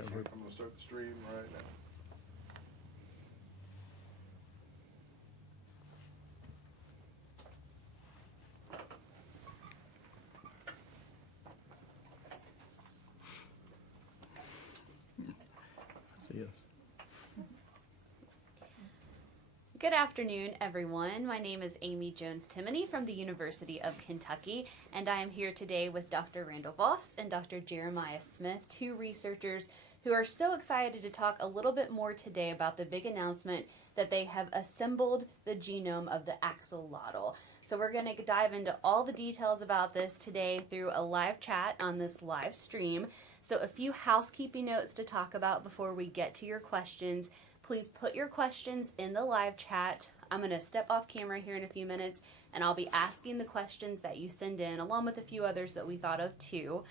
I'm going to start the stream right now. Yes. Good afternoon, everyone. My name is Amy Jones-Timoney from the University of Kentucky, and I am here today with Dr. Randal Voss and Dr. Jeramiah Smith, two researchers who are so excited to talk a little bit more today about the big announcement that they have assembled the genome of the axolotl. So we're going to dive into all the details about this today through a live chat on this live stream. So a few housekeeping notes to talk about before we get to your questions. Please put your questions in the live chat. I'm going to step off camera here in a few minutes, and I'll be asking the questions that you send in, along with a few others that we thought of too.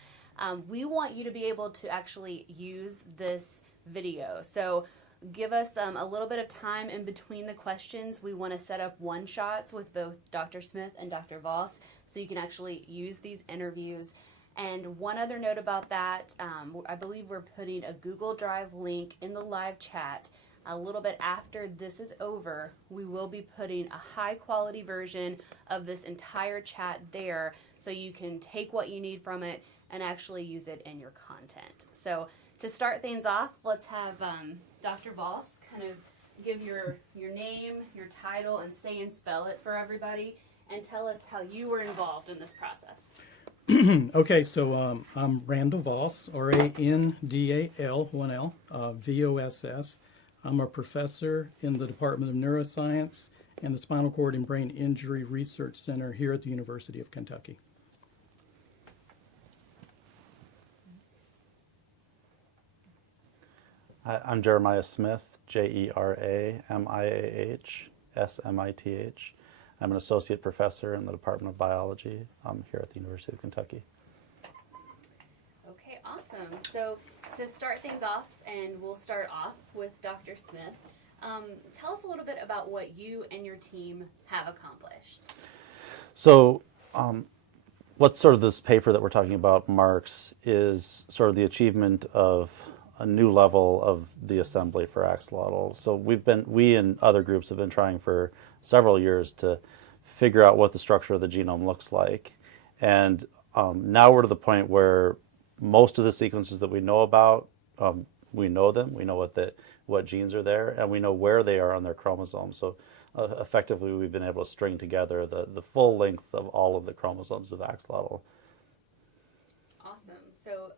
We want you to be able to actually use this video. So give us a little bit of time in between the questions. We want to set up one-shots with both Dr. Smith and Dr. Voss, so you can actually use these interviews. And one other note about that, I believe we're putting a Google Drive link in the live chat. A little bit after this is over, we will be putting a high-quality version of this entire chat there, so you can take what you need from it and actually use it in your content. So to start things off, let's have Dr. Voss kind of give your name, your title, and say and spell it for everybody, and tell us how you were involved in this process. Okay, so I'm Randal Voss, R-A-N-D-A-L, one L, V-O-S-S. I'm a professor in the Department of Neuroscience and the Spinal Cord and Brain Injury Research Center here at the University of Kentucky. I'm Jeramiah Smith, Jeramiah-Smith. I'm an associate professor in the Department of Biology here at the University of Kentucky. Okay, awesome. So to start things off, and we'll start off with Dr. Smith, tell us a little bit about what you and your team have accomplished. So what sort of this paper that we're talking about marks is sort of the achievement of a new level of the assembly for axolotl. So we and other groups have been trying for several years to figure out what the structure of the genome looks like. And now we're to the point where most of the sequences that we know about, we know them, we know what genes are there, and we know where they are on their chromosomes. So effectively we've been able to string together the full length of all of the chromosomes of axolotl. Awesome. So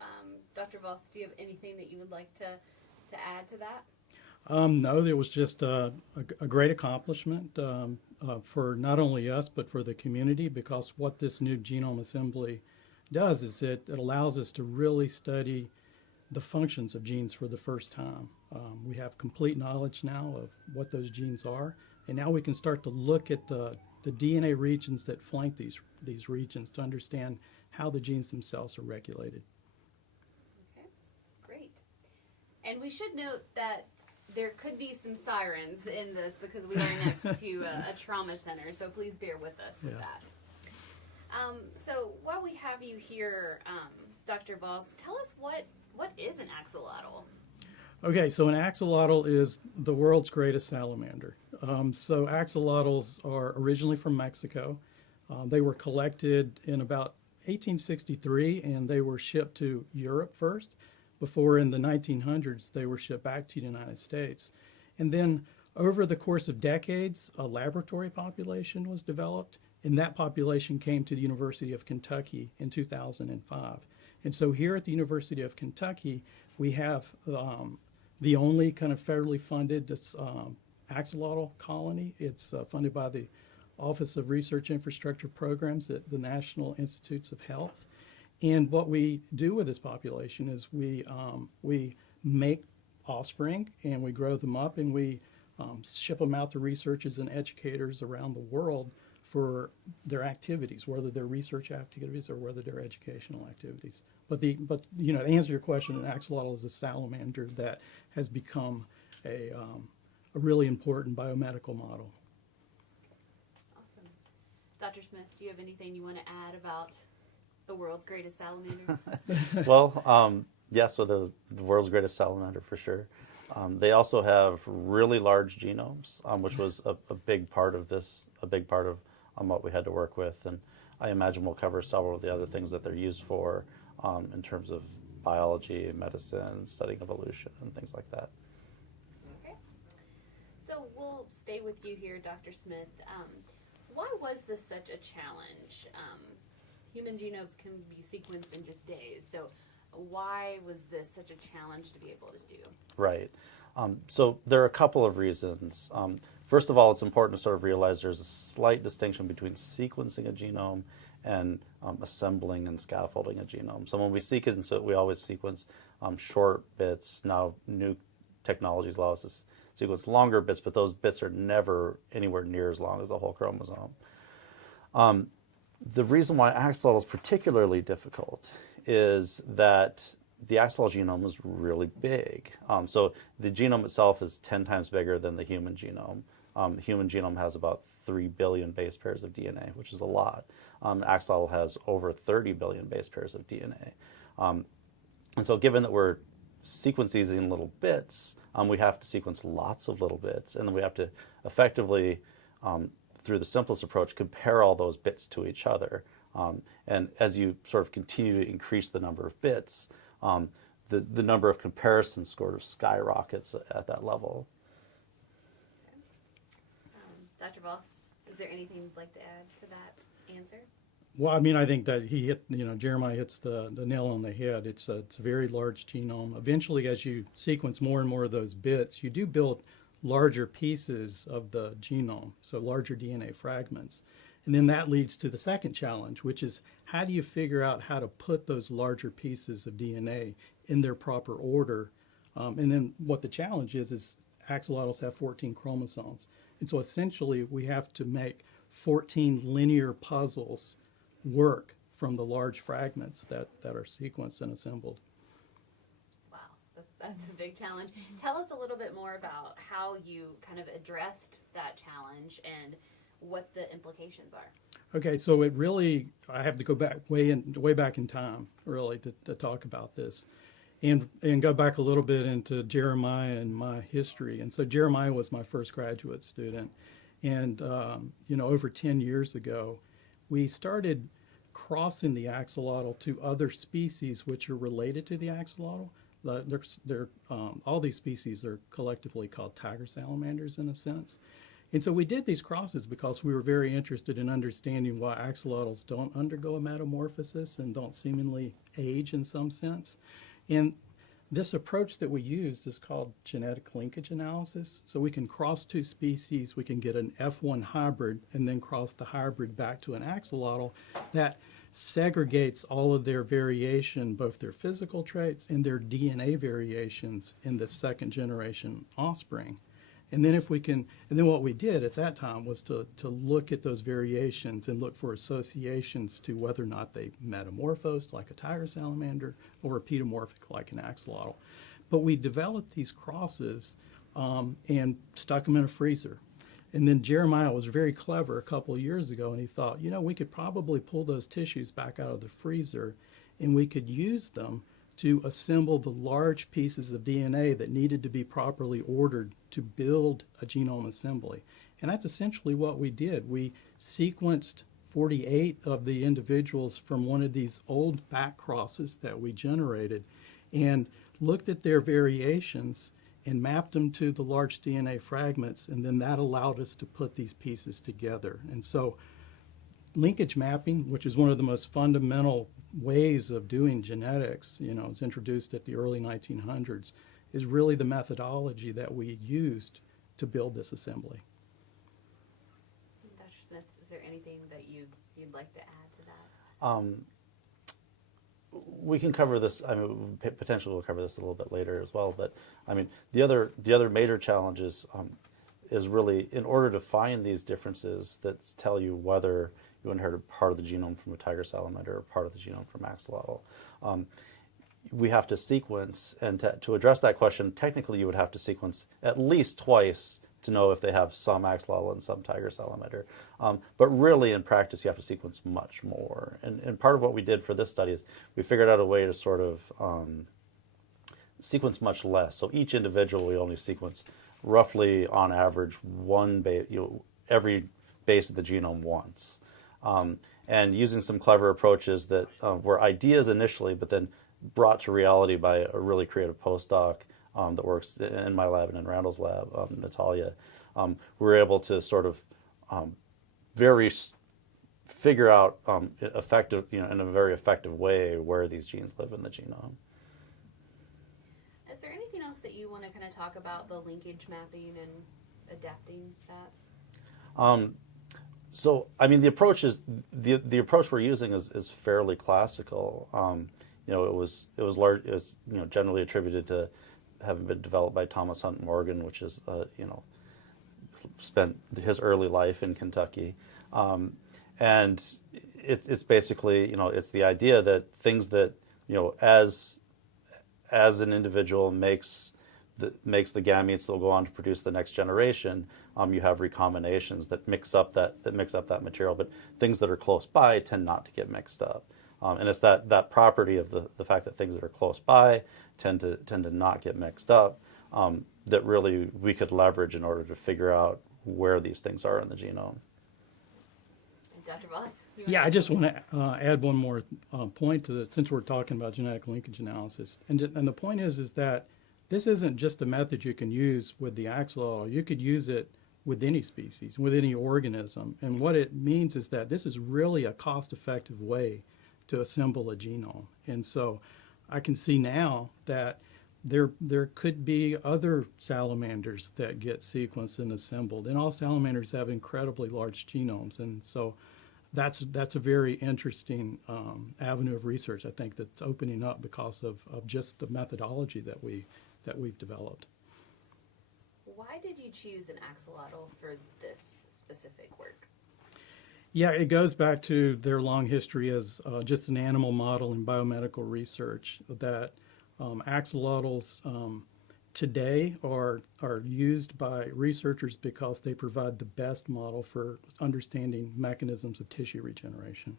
Dr. Voss, do you have anything that you would like to add to that? No, it was just a great accomplishment for not only us, but for the community, because what this new genome assembly does is it allows us to really study the functions of genes for the first time. We have complete knowledge now of what those genes are, and now we can start to look at the DNA regions that flank these regions to understand how the genes themselves are regulated. Okay, great. And we should note that there could be some sirens in this because we are next to a trauma center, so please bear with us with that. So while we have you here, Dr. Voss, tell us what is an axolotl? Okay, so an axolotl is the world's greatest salamander. So axolotls are originally from Mexico. They were collected in about 1863, and they were shipped to Europe first, before in the 1900s they were shipped back to the United States. And then over the course of decades, a laboratory population was developed, and that population came to the University of Kentucky in 2005. And so here at the University of Kentucky, we have the only kind of federally funded axolotl colony. It's funded by the Office of Research Infrastructure Programs at the National Institutes of Health. And what we do with this population is we make offspring, and we grow them up, and we ship them out to researchers and educators around the world for their activities, whether they're research activities or whether they're educational activities. But you know, to answer your question, an axolotl is a salamander that has become a really important biomedical model. Awesome. Dr. Smith, do you have anything you want to add about the world's greatest salamander? Well, Yeah, so the world's greatest salamander for sure. They also have really large genomes, which was a big part of this, a big part of what we had to work with. And I imagine we'll cover several of the other things that they're used for in terms of biology, medicine, studying evolution, and things like that. Okay. So we'll stay with you here, Dr. Smith. Why was this such a challenge? Human genomes can be sequenced in just days. So why was this such a challenge to be able to do? Right. So there are a couple of reasons. First of all, it's important to sort of realize there's a slight distinction between sequencing a genome and assembling and scaffolding a genome. So when we sequence it, we always sequence short bits. Now, new technologies allow us to sequence longer bits, but those bits are never anywhere near as long as the whole chromosome. The reason why axolotl is particularly difficult is that the axolotl genome is really big. So the genome itself is 10 times bigger than the human genome. The human genome has about 3 billion base pairs of DNA, which is a lot. Axolotl has over 30 billion base pairs of DNA. And so given that we're sequencing these in little bits, we have to sequence lots of little bits, and then we have to effectively, through the simplest approach, compare all those bits to each other. And as you sort of continue to increase the number of bits, the number of comparisons sort of skyrockets at that level. Dr. Voss, is there anything you'd like to add to that answer? Well, I mean, I think that he hit, Jeremiah hits the nail on the head. It's a very large genome. Eventually, as you sequence more and more of those bits, you do build larger pieces of the genome, so larger DNA fragments. And then that leads to the second challenge, which is how do you figure out how to put those larger pieces of DNA in their proper order? And then what the challenge is axolotls have 14 chromosomes. And so essentially we have to make 14 linear puzzles work from the large fragments that are sequenced and assembled. Wow, that's a big challenge. Tell us a little bit more about how you kind of addressed that challenge and what the implications are. Okay, so it really, I have to go back way back in time, really, to talk about this. And go back a little bit into Jeremiah and my history. And so Jeremiah was my first graduate student. And, over 10 years ago, we started crossing the axolotl to other species which are related to the axolotl. All these species are collectively called tiger salamanders in a sense. And so we did these crosses because we were very interested in understanding why axolotls don't undergo a metamorphosis and don't seemingly age in some sense. And this approach that we used is called genetic linkage analysis. So we can cross two species, we can get an F1 hybrid, and then cross the hybrid back to an axolotl that segregates all of their variation, both their physical traits and their DNA variations in the second generation offspring. And then what we did at that time was to look at those variations and look for associations to whether or not they metamorphosed like a tiger salamander or pedomorphic like an axolotl. But we developed these crosses and stuck them in a freezer. And then Jeremiah was very clever a couple of years ago, and he thought, we could probably pull those tissues back out of the freezer and we could use them to assemble the large pieces of DNA that needed to be properly ordered to build a genome assembly. And that's essentially what we did. We sequenced 48 of the individuals from one of these old back crosses that we generated and looked at their variations and mapped them to the large DNA fragments, and then that allowed us to put these pieces together. And so linkage mapping, which is one of the most fundamental ways of doing genetics, was introduced at the early 1900s, is really the methodology that we used to build this assembly. Dr. Smith, is there anything that you'd like to add to that? We can cover this. Potentially we'll cover this a little bit later as well. But the other major challenge is really in order to find these differences that tell you whether you inherited part of the genome from a tiger salamander or part of the genome from axolotl. We have to sequence, and to address that question, technically you would have to sequence at least twice to know if they have some axolotl and some tiger salamander. But really, in practice, you have to sequence much more. And part of what we did for this study is we figured out a way to sort of sequence much less. So each individual we only sequence roughly on average one base, every base of the genome once. And using some clever approaches that were ideas initially, but then brought to reality by a really creative postdoc that works in my lab and in Randal's lab, Natalia, we were able to sort of figure out effective, in a very effective way where these genes live in the genome. Is there anything else that you want to kind of talk about the linkage mapping and adapting that? So, I mean, the approach we're using is fairly classical. It was generally attributed to having been developed by Thomas Hunt Morgan, which is spent his early life in Kentucky, and it's basically it's the idea that things that as an individual makes the gametes that will go on to produce the next generation, you have recombinations that mix up that material, but things that are close by tend not to get mixed up. And it's that property of the fact that things that are close by tend to not get mixed up that really we could leverage in order to figure out where these things are in the genome. Dr. Voss? Yeah, I just want to add one more point to it, since we're talking about genetic linkage analysis. And the point is that this isn't just a method you can use with the axolotl. You could use it with any species, with any organism. And what it means is that this is really a cost-effective way to assemble a genome. And so I can see now that there could be other salamanders that get sequenced and assembled. And all salamanders have incredibly large genomes. And so that's a very interesting avenue of research, I think, that's opening up because of just the methodology that we've developed. Why did you choose an axolotl for this specific work? Yeah, it goes back to their long history as just an animal model in biomedical research, that axolotls today are used by researchers because they provide the best model for understanding mechanisms of tissue regeneration.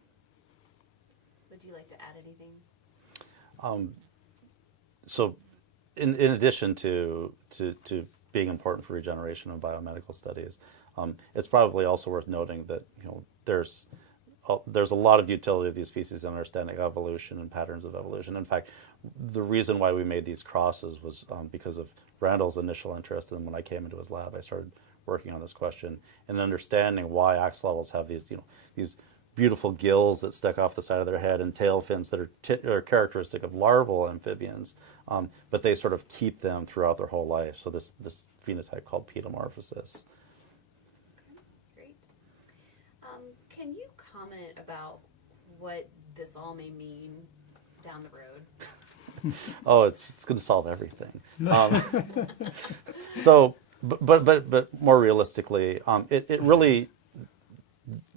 Would you like to add anything? So in addition to being important for regeneration in biomedical studies, it's probably also worth noting that there's a lot of utility of these species in understanding evolution and patterns of evolution. In fact, the reason why we made these crosses was because of Randal's initial interest, and when I came into his lab, I started working on this question and understanding why axolotls have these beautiful gills that stick off the side of their head and tail fins that are characteristic of larval amphibians, but they sort of keep them throughout their whole life. So this phenotype called pedimorphosis. Great. Can you comment about what this all may mean down the road? Oh, it's going to solve everything. So, but more realistically, it really,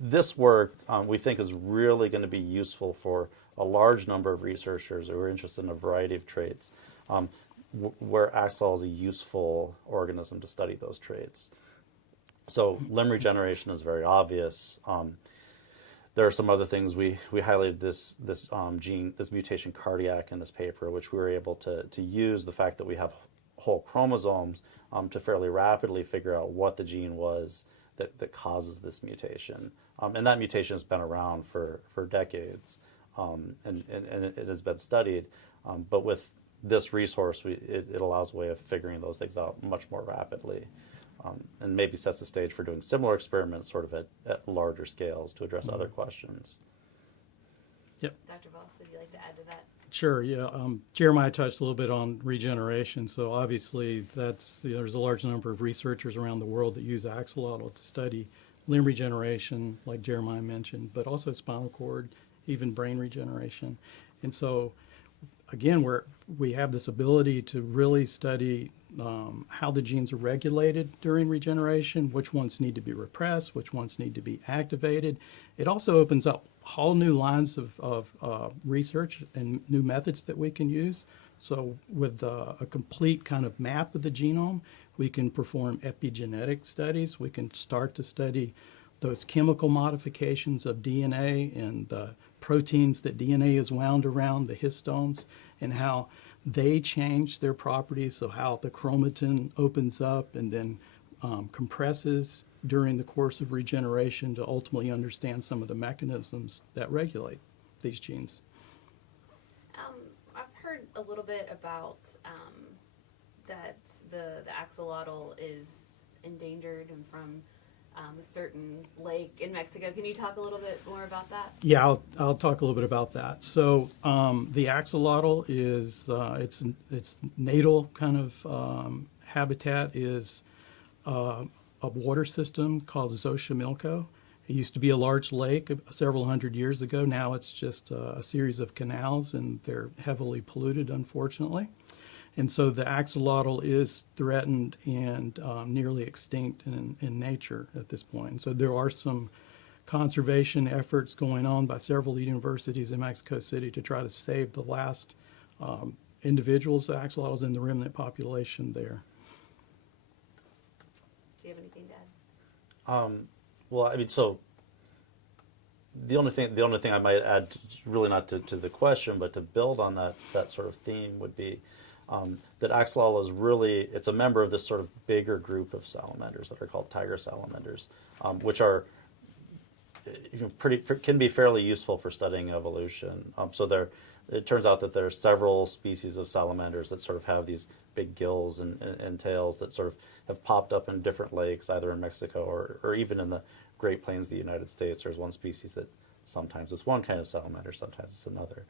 this work we think is really going to be useful for a large number of researchers who are interested in a variety of traits, where axolotl is a useful organism to study those traits. So limb regeneration is very obvious. There are some other things. We highlighted this gene, this mutation cardiac in this paper, which we were able to use the fact that we have whole chromosomes to fairly rapidly figure out what the gene was that causes this mutation. And that mutation has been around for decades, and it has been studied. But with this resource, it allows a way of figuring those things out much more rapidly. And maybe sets the stage for doing similar experiments sort of at larger scales to address other questions. Yep. Dr. Voss, would you like to add to that? Sure, yeah. Jeremiah touched a little bit on regeneration. So obviously there's a large number of researchers around the world that use axolotl to study limb regeneration, like Jeremiah mentioned, but also spinal cord, even brain regeneration. And so again, we have this ability to really study how the genes are regulated during regeneration, which ones need to be repressed, which ones need to be activated. It also opens up whole new lines of research and new methods that we can use. So with a complete kind of map of the genome, we can perform epigenetic studies. We can start to study those chemical modifications of DNA and the proteins that DNA is wound around, the histones, and how they change their properties, so how the chromatin opens up and then compresses during the course of regeneration to ultimately understand some of the mechanisms that regulate these genes. I've heard a little bit about that the axolotl is endangered and from a certain lake in Mexico. Can you talk a little bit more about that? Yeah, I'll talk a little bit about that. So the axolotl is its natal kind of habitat is a water system called Xochimilco. It used to be a large lake several hundred years ago. Now it's just a series of canals, and they're heavily polluted, unfortunately. And so the axolotl is threatened and nearly extinct in nature at this point. And so there are some conservation efforts going on by several universities in Mexico City to try to save the last individuals, axolotls in the remnant population there. Do you have anything to add? Well, I mean, so the only thing I might add, really not to the question, but to build on that sort of theme would be that axolotl is really, it's a member of this sort of bigger group of salamanders that are called tiger salamanders, which are can be fairly useful for studying evolution. So it turns out that there are several species of salamanders that sort of have these big gills and tails that sort of have popped up in different lakes, either in Mexico or even in the Great Plains of the United States. There's one species that sometimes it's one kind of salamander, sometimes it's another.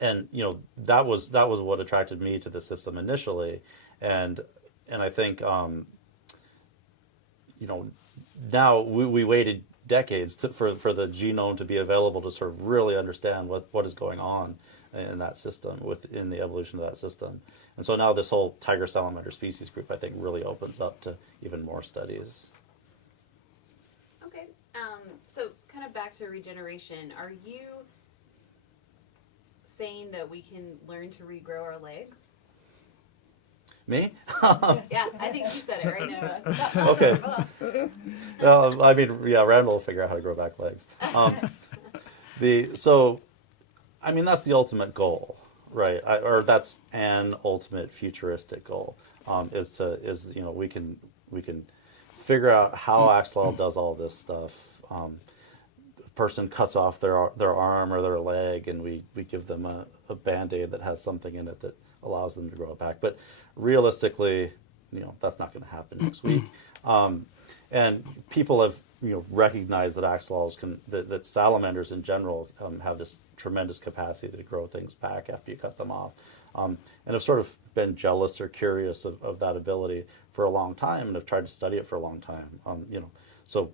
And that was what attracted me to the system initially, and I think now we waited decades for the genome to be available to sort of really understand what is going on in that system, within the evolution of that system. And so now this whole tiger salamander species group, I think, really opens up to even more studies. Okay, so kind of back to regeneration, are you saying that we can learn to regrow our legs? Me? Yeah, I think you said it right now. Okay. I mean, yeah, Randal will figure out how to grow back legs. That's the ultimate goal, right? Or that's an ultimate futuristic goal. We can figure out how axolotl does all this stuff. A person cuts off their arm or their leg, and we give them a Band-Aid that has something in it that allows them to grow it back. But realistically, that's not going to happen next week. And people have recognized that axolotls that salamanders in general have this tremendous capacity to grow things back after you cut them off, and have sort of been jealous or curious of that ability for a long time, and have tried to study it for a long time. So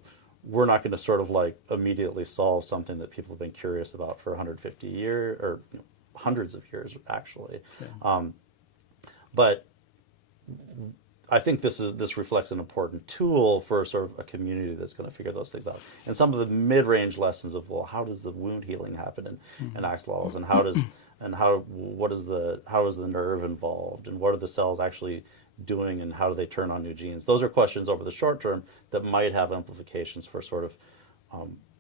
we're not going to sort of like immediately solve something that people have been curious about for 150 years or hundreds of years, actually. Yeah. But I think this reflects an important tool for sort of a community that's going to figure those things out. And some of the mid-range lessons of, well, how does the wound healing happen in axolotls, and how is the nerve involved, and what are the cells actually doing, and how do they turn on new genes? Those are questions over the short term that might have implications for sort of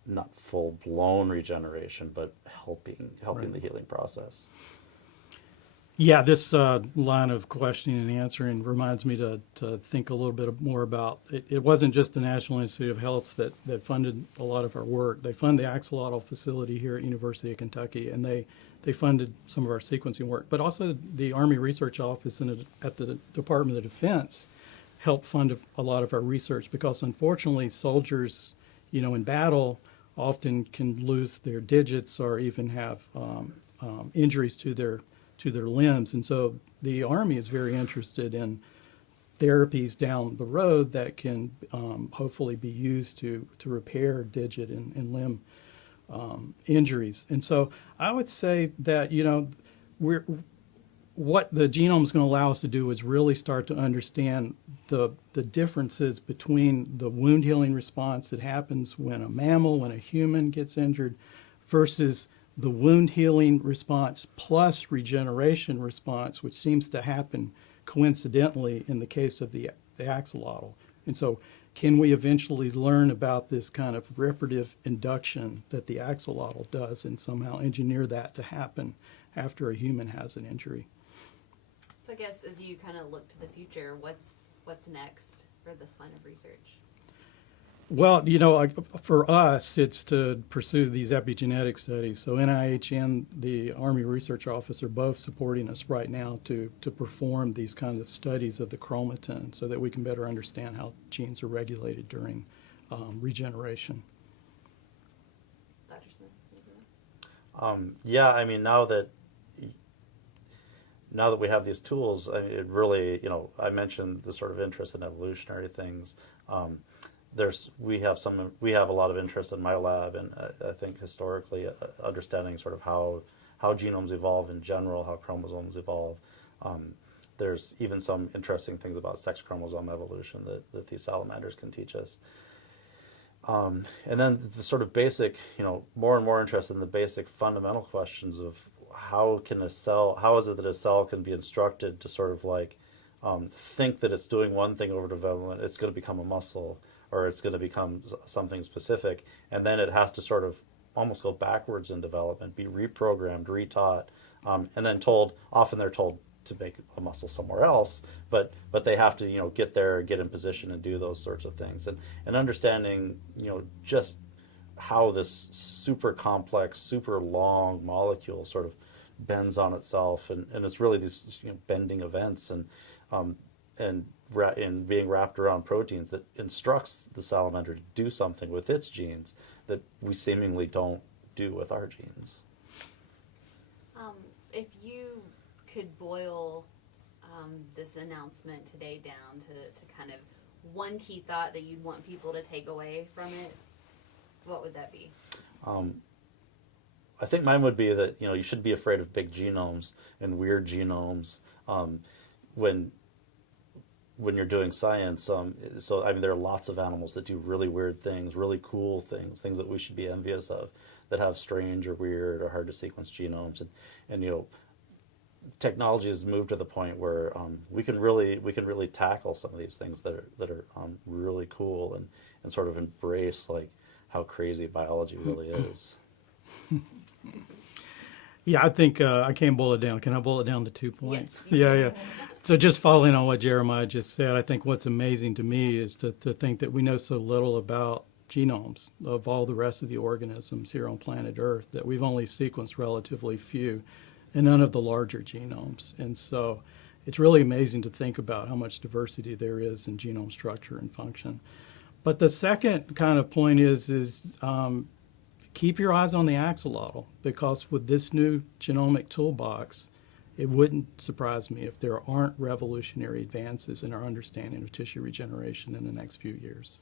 not full-blown regeneration, but helping Right. the healing process. Yeah, this line of questioning and answering reminds me to think a little bit more about, it wasn't just the National Institute of Health that funded a lot of our work. They fund the axolotl facility here at University of Kentucky, and they funded some of our sequencing work. But also the Army Research Office at the Department of Defense helped fund a lot of our research, because unfortunately soldiers, in battle often can lose their digits or even have injuries to their limbs. And so the Army is very interested in therapies down the road that can hopefully be used to repair digit and limb injuries. And so I would say that, what the genome is going to allow us to do is really start to understand the differences between the wound healing response that happens when a mammal, when a human gets injured, versus the wound healing response plus regeneration response, which seems to happen coincidentally in the case of the axolotl. And so can we eventually learn about this kind of reparative induction that the axolotl does and somehow engineer that to happen after a human has an injury. So I guess as you kind of look to the future, what's next for this line of research? Well, for us, it's to pursue these epigenetic studies. So NIH and the Army Research Office are both supporting us right now to perform these kinds of studies of the chromatin so that we can better understand how genes are regulated during regeneration. Dr. Smith, anything else? Yeah, I mean, now that we have these tools, I mean, it really, I mentioned the sort of interest in evolutionary things. We have a lot of interest in my lab, and I think historically understanding sort of how genomes evolve in general, how chromosomes evolve. There's even some interesting things about sex chromosome evolution that these salamanders can teach us. And then the sort of basic, more and more interested in the basic fundamental questions of how is it that a cell can be instructed to sort of like think that it's doing one thing over development, it's going to become a muscle, or it's going to become something specific, and then it has to sort of almost go backwards in development, be reprogrammed, retaught, and then often they're told to make a muscle somewhere else, but they have to get there, get in position, and do those sorts of things, and understanding just how this super complex, super long molecule sort of bends on itself, and it's really these bending events and being wrapped around proteins that instructs the salamander to do something with its genes that we seemingly don't do with our genes. If you could boil this announcement today down to kind of one key thought that you'd want people to take away from it, what would that be? I think mine would be that you should be afraid of big genomes and weird genomes when you're doing science. So I mean, there are lots of animals that do really weird things, really cool things that we should be envious of, that have strange or weird or hard to sequence genomes, and technology has moved to the point where we can really tackle some of these things that are really cool and sort of embrace like how crazy biology really is. Yeah, I think I can boil it down. Can I boil it down to 2 points? Yes, Yeah. So just following on what Jeremiah just said, I think what's amazing to me is to think that we know so little about genomes of all the rest of the organisms here on planet Earth, that we've only sequenced relatively few and none of the larger genomes. And so it's really amazing to think about how much diversity there is in genome structure and function. But the second kind of point is keep your eyes on the axolotl, because with this new genomic toolbox, it wouldn't surprise me if there aren't revolutionary advances in our understanding of tissue regeneration in the next few years.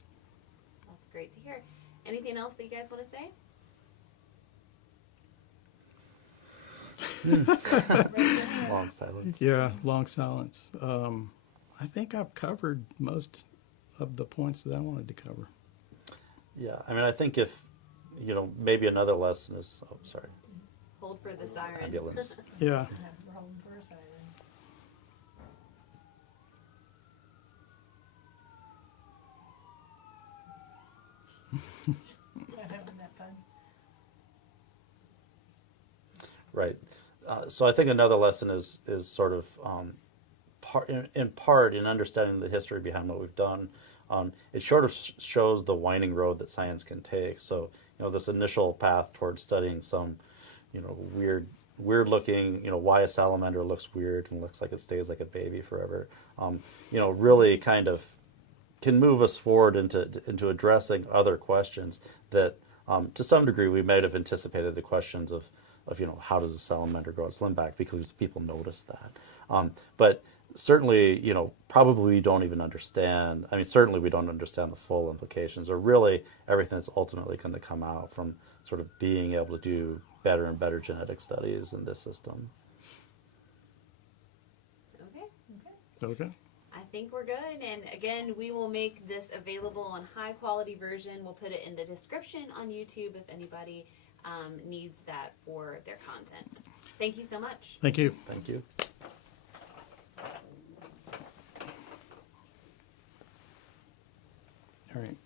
That's great to hear. Anything else that you guys want to say? Long silence. Yeah, long silence. I think I've covered most of the points that I wanted to cover. Yeah, I mean, I think if maybe another lesson is, sorry, Hold for the siren. ambulance. Yeah. We're holding for a siren. Not having that fun. Right. So I think another lesson is sort of in part in understanding the history behind what we've done. It sort of shows the winding road that science can take. So this initial path towards studying some weird looking, why a salamander looks weird and looks like it stays like a baby forever. Really kind of can move us forward into addressing other questions that, to some degree, we might have anticipated the questions of how does a salamander grow its limb back, because people notice that. But certainly, probably we don't even understand. I mean, certainly we don't understand the full implications, or really everything that's ultimately going to come out from sort of being able to do better and better genetic studies in this system. Okay. Okay. I think we're good. And again, we will make this available on high quality version. We'll put it in the description on YouTube if anybody needs that for their content. Thank you so much. Thank you. Thank you. All right.